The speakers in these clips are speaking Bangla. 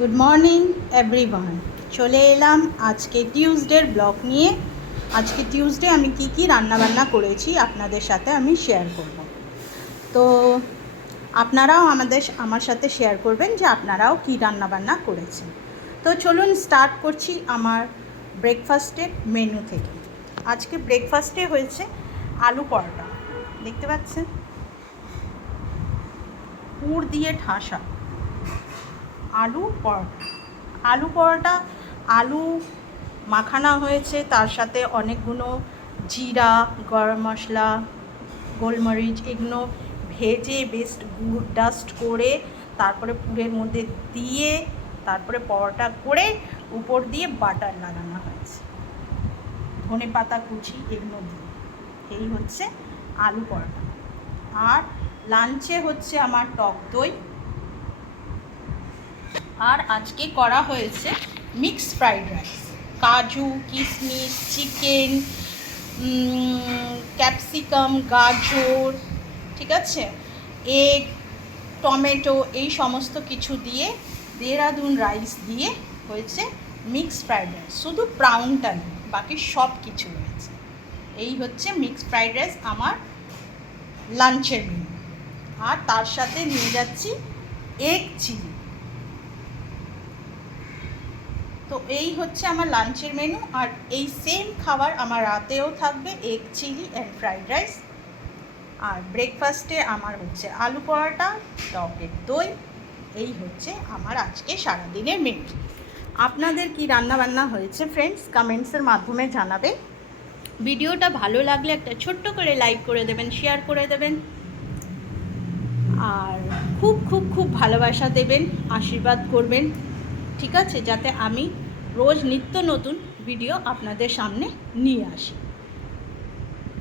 Good morning everyone. চলে এলাম আজকে টিউসডের ব্লগ নিয়ে। আজকে টিউসডে আমি কি রান্নাবান্না করেছি আপনাদের সাথে আমি শেয়ার করব। তো আপনারাও আমার সাথে শেয়ার করবেন যে আপনারাও কী রান্নাবান্না করেছেন। তো চলুন স্টার্ট করছি আমার ব্রেকফাস্টের মেনু থেকে। আজকে ব্রেকফাস্টে হয়েছে আলু পরোটা, দেখতে পাচ্ছেন, পুর দিয়ে ঠাসা আলু পরোটা। আলু মাখানো হয়েছে, তার সাথে অনেকগুলো জিরা, গরম মশলা, গোলমরিচ এগুলো ভেজে বেশ ডাস্ট করে তারপরে পুরের মধ্যে দিয়ে তারপরে পরোটা করে উপর দিয়ে বাটার লাগানো হয়েছে, ধনে পাতা কুচি এগুলো দিয়ে। এই হচ্ছে আলু পরোটা। আর লাঞ্চে হচ্ছে আমার টক দই। আর আজকে করা হয়েছে মিক্স ফ্রাইড রাইস, কাজু, কিশমিশ, চিকেন, ক্যাপসিকাম, গাজর, ঠিক আছে, এগ, টমেটো, এই সমস্ত কিছু দিয়ে দেহরাদুন রাইস দিয়ে হয়েছে মিক্স ফ্রাইড রাইস। শুধু ব্রাউনটা নেই, বাকি সব কিছু রয়েছে। এই হচ্ছে মিক্স ফ্রাইড রাইস আমার লাঞ্চের মেনু। আর তার সাথে নিয়ে যাচ্ছি এগ চিলি। তো এই হচ্ছে আমার লাঞ্চের মেনু। আর এই সেম খাবার আমার রাতেও থাকবে, egg chilli and fried rice. আর ব্রেকফাস্টে আমার হচ্ছে আলু পরোটা, টকের দই। এই হচ্ছে আমার আজকে সারাদিনের মেনু। আপনাদের কি রান্নাবান্না হয়েছে ফ্রেন্ডস, কমেন্টসের মাধ্যমে জানাবেন। ভিডিওটা ভালো লাগলে একটা ছোট্ট করে লাইক করে দেবেন, শেয়ার করে দেবেন। আর খুব খুব খুব ভালোবাসা দেবেন, আশীর্বাদ করবেন, ঠিক আছে, যাতে আমি রোজ নিত্য নতুন ভিডিও আপনাদের সামনে নিয়ে আসি।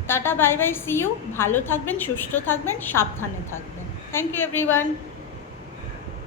Tata, bye bye, see you. ভালো থাকবেন, সুস্থ থাকবেন, সাবধানে থাকবেন। Thank you everyone.